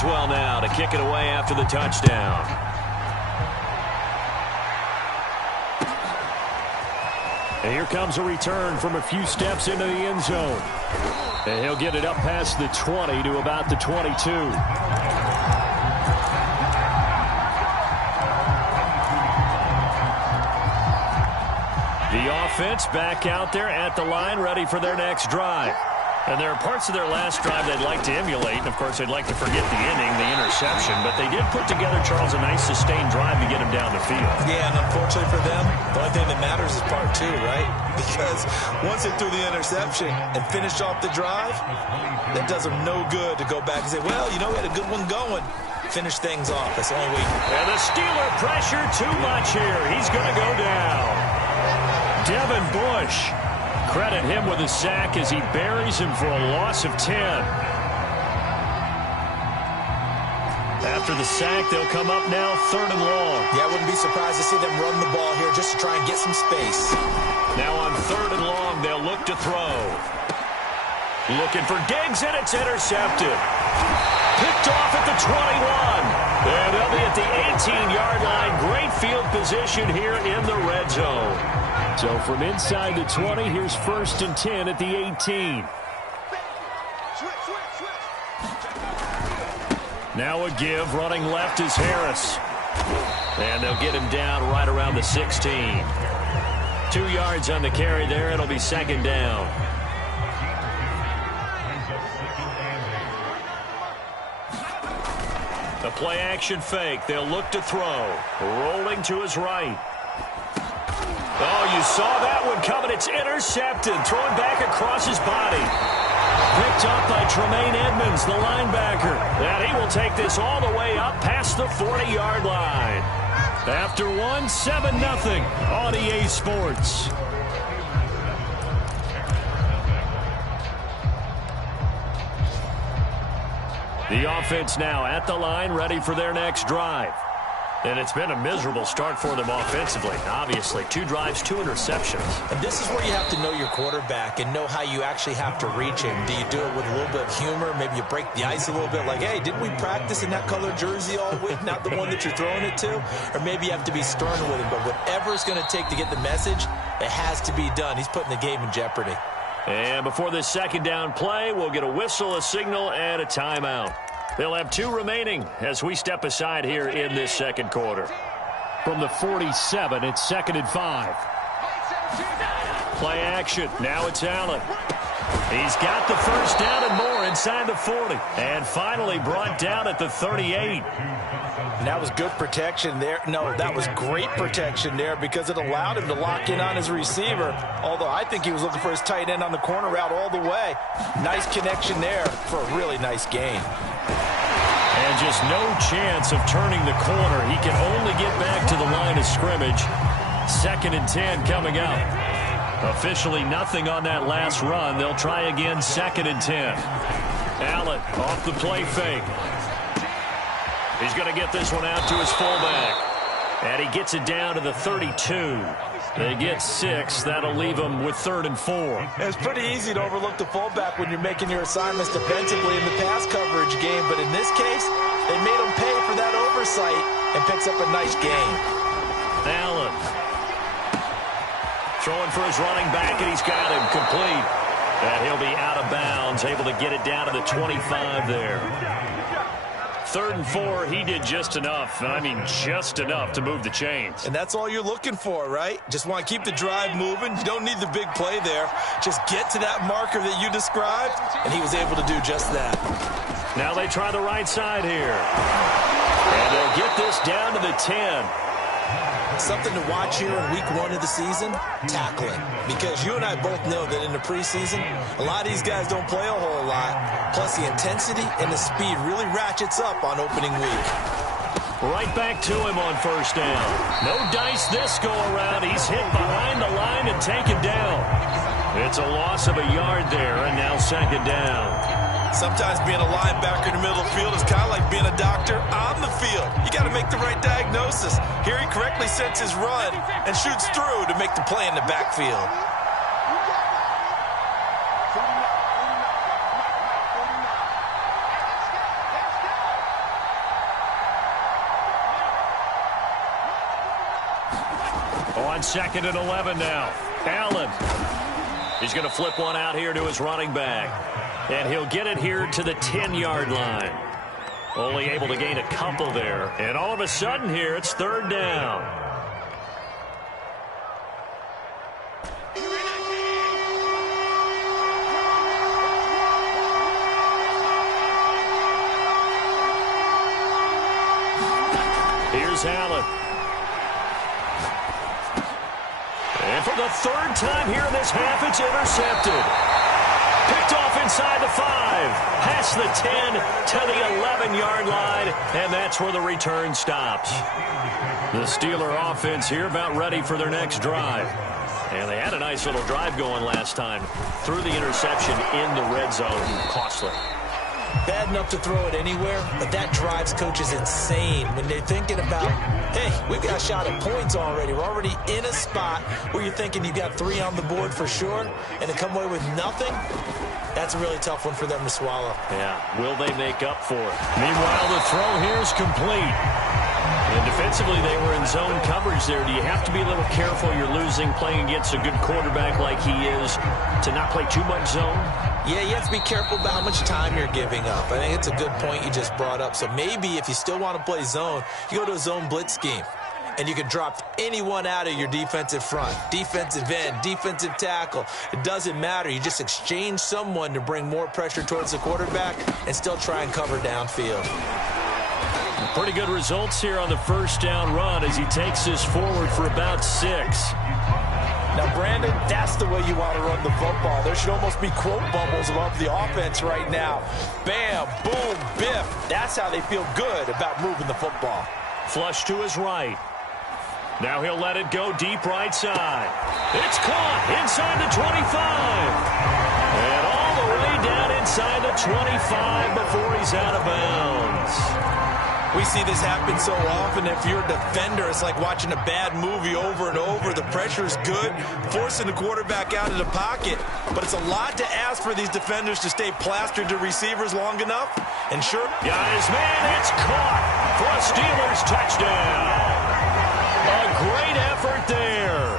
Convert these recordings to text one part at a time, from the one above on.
Boswell now to kick it away after the touchdown. And here comes a return from a few steps into the end zone. And he'll get it up past the 20 to about the 22. The offense back out there at the line, ready for their next drive. And there are parts of their last drive they'd like to emulate. And, of course, they'd like to forget the inning, the interception. But they did put together, Charles, a nice sustained drive to get him down the field. Yeah, and unfortunately for them, the only thing that matters is part two, right? Because once they threw the interception and finished off the drive, that does them no good to go back and say, well, you know, we had a good one going. Finish things off. That's the only way. And the Steeler pressure too much here. He's going to go down. Devin Bush. Credit him with a sack as he buries him for a loss of 10. After the sack, they'll come up now 3rd and long. Yeah, I wouldn't be surprised to see them run the ball here just to try and get some space. Now on 3rd and long, they'll look to throw. Looking for Diggs, and it's intercepted. Picked off at the 21. And they'll be at the 18-yard line. Great field position here in the red zone. So from inside the 20, here's 1st and 10 at the 18. Now a give. Running left is Harris. And they'll get him down right around the 16. 2 yards on the carry there. It'll be 2nd down. The play-action fake. They'll look to throw. Rolling to his right. Oh, you saw that one coming. It's intercepted. Throwing back across his body. Picked up by Tremaine Edmonds, the linebacker. And he will take this all the way up past the 40-yard line. After one, 7-0 on EA Sports. The offense now at the line, ready for their next drive. And it's been a miserable start for them offensively. Obviously, 2 drives, 2 interceptions. And this is where you have to know your quarterback and know how you actually have to reach him. Do you do it with a little bit of humor? Maybe you break the ice a little bit like, hey, didn't we practice in that color jersey all week, not the one that you're throwing it to? Or maybe you have to be stern with him. But whatever it's going to take to get the message, it has to be done. He's putting the game in jeopardy. And before this 2nd down play, we'll get a whistle, a signal, and a timeout. They'll have 2 remaining as we step aside here in this 2nd quarter. From the 47, it's 2nd and 5. Play action. Now it's Allen. He's got the 1st down and more inside the 40. And finally brought down at the 38. And that was good protection there. No, that was great protection there because it allowed him to lock in on his receiver. Although I think he was looking for his tight end on the corner route all the way. Nice connection there for a really nice gain. And just no chance of turning the corner. He can only get back to the line of scrimmage. 2nd and 10 coming up. Officially nothing on that last run. They'll try again 2nd and 10. Allen off the play fake. He's going to get this one out to his fullback. And he gets it down to the 32. They get 6. That'll leave them with 3rd and 4. It's pretty easy to overlook the fullback when you're making your assignments defensively in the pass coverage game. But in this case, they made him pay for that oversight and picks up a nice gain. Allen throwing for his running back, and he's got him complete. And he'll be out of bounds, able to get it down to the 25 there. 3rd and 4, he did just enough. I mean, just enough to move the chains. And that's all you're looking for, right? Just want to keep the drive moving. You don't need the big play there. Just get to that marker that you described, and he was able to do just that. Now they try the right side here. And they'll get this down to the 10. Something to watch here in week 1 of the season, tackling. Because you and I both know that in the preseason, a lot of these guys don't play a whole lot. Plus the intensity and the speed really ratchets up on opening week. Right back to him on 1st down. No dice this go around. He's hit behind the line and taken down. It's a loss of a yard there, and now 2nd down. Sometimes being a linebacker in the middle of the field is kind of like being a doctor on the field. You got to make the right diagnosis. Here he correctly sets his run and shoots through to make the play in the backfield. On 2nd and 11 now. Allen. He's going to flip one out here to his running back. And he'll get it here to the 10-yard line. Only able to gain a couple there. And all of a sudden here, it's 3rd down. Here's Allen. And for the 3rd time here in this half, it's intercepted. Picked off inside the 5, past the 10 to the 11-yard line, and that's where the return stops. The Steeler offense here about ready for their next drive. And they had a nice little drive going last time. Threw the interception in the red zone. Costly. Bad enough to throw it anywhere, but that drives coaches insane when they're thinking about, hey, we've got a shot at points already. We're already in a spot where you're thinking you've got 3 on the board for sure, and to come away with nothing, that's a really tough one for them to swallow. Yeah, will they make up for it? Meanwhile, the throw here is complete. And defensively, they were in zone coverage there. Do you have to be a little careful? You're losing playing against a good quarterback like he is to not play too much zone? Yeah, you have to be careful about how much time you're giving up. I think it's a good point you just brought up. So maybe if you still want to play zone, you go to a zone blitz scheme. And you can drop anyone out of your defensive front, defensive end, defensive tackle. It doesn't matter. You just exchange someone to bring more pressure towards the quarterback and still try and cover downfield. Pretty good results here on the 1st down run as he takes this forward for about 6. Now, Brandon, that's the way you want to run the football. There should almost be quote bubbles above the offense right now. Bam, boom, biff. That's how they feel good about moving the football. Flush to his right. Now he'll let it go deep right side. It's caught inside the 25. And all the way down inside the 25 before he's out of bounds. We see this happen so often. If you're a defender, it's like watching a bad movie over and over. The pressure is good, forcing the quarterback out of the pocket. But it's a lot to ask for these defenders to stay plastered to receivers long enough. And sure, got his man. It's caught for a Steelers touchdown. A great effort there.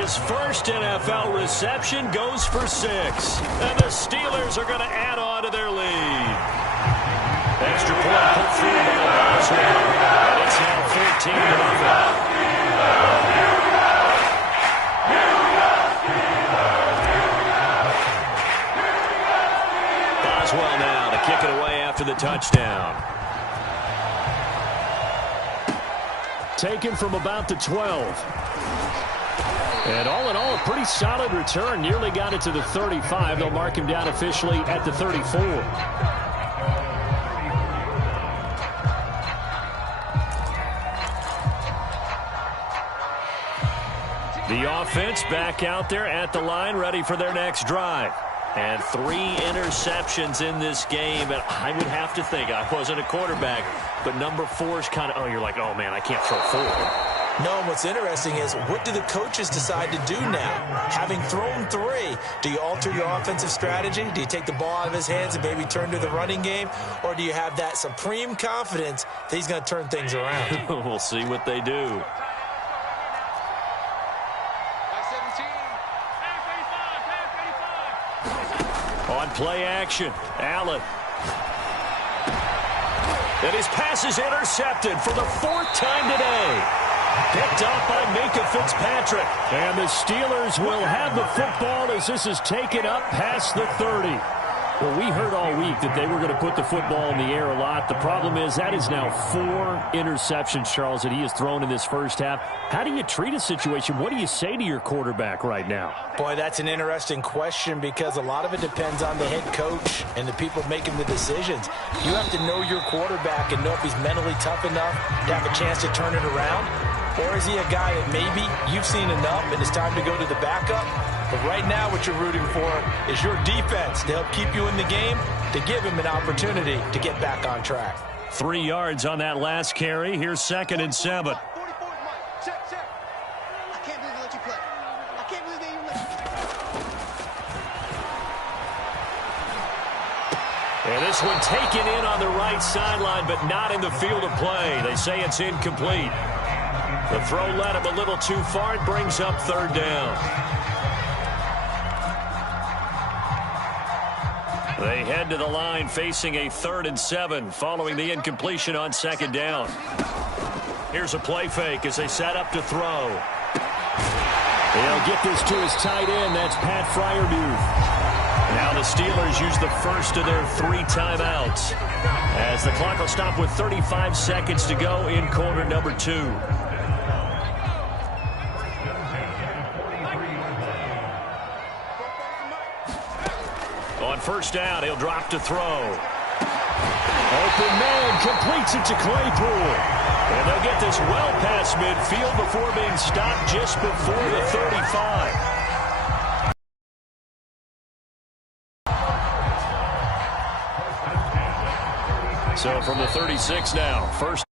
His first NFL reception goes for 6. And the Steelers are going to add on to their lead. Extra point put through by Boswell. And it's now 14-0. Boswell now to kick it away after the touchdown. Taken from about the 12. And all in all, a pretty solid return. Nearly got it to the 35. They'll mark him down officially at the 34. The offense back out there at the line, ready for their next drive. And 3 interceptions in this game. And I would have to think, I wasn't a quarterback, but number 4 is kind of, oh, you're like, oh, man, I can't throw 4. No, what's interesting is what do the coaches decide to do now? Having thrown 3, do you alter your offensive strategy? Do you take the ball out of his hands and maybe turn to the running game? Or do you have that supreme confidence that he's going to turn things around? We'll see what they do. On play action, Allen. And his pass is intercepted for the 4th time today. Picked off by Minkah Fitzpatrick. And the Steelers will have the football as this is taken up past the 30. Well, we heard all week that they were going to put the football in the air a lot. The problem is that is now 4 interceptions, Charles, that he has thrown in this first half. How do you treat a situation? What do you say to your quarterback right now? Boy, that's an interesting question because a lot of it depends on the head coach and the people making the decisions. You have to know your quarterback and know if he's mentally tough enough to have a chance to turn it around. Or is he a guy that maybe you've seen enough and it's time to go to the backup? But right now what you're rooting for is your defense to help keep you in the game, to give him an opportunity to get back on track. 3 yards on that last carry. Here's 2nd and 7. And this one taken in on the right sideline, but not in the field of play. They say it's incomplete. The throw led him a little too far. It brings up third down. They head to the line facing a 3rd and 7 following the incompletion on second down. Here's a play fake as they set up to throw. They'll get this to his tight end. That's Pat Freiermuth. Now the Steelers use the first of their 3 timeouts as the clock will stop with 35 seconds to go in quarter number 2. On first down, he'll drop to throw. Open man completes it to Claypool. And they'll get this well past midfield before being stopped just before the 35. So from the 36 now, first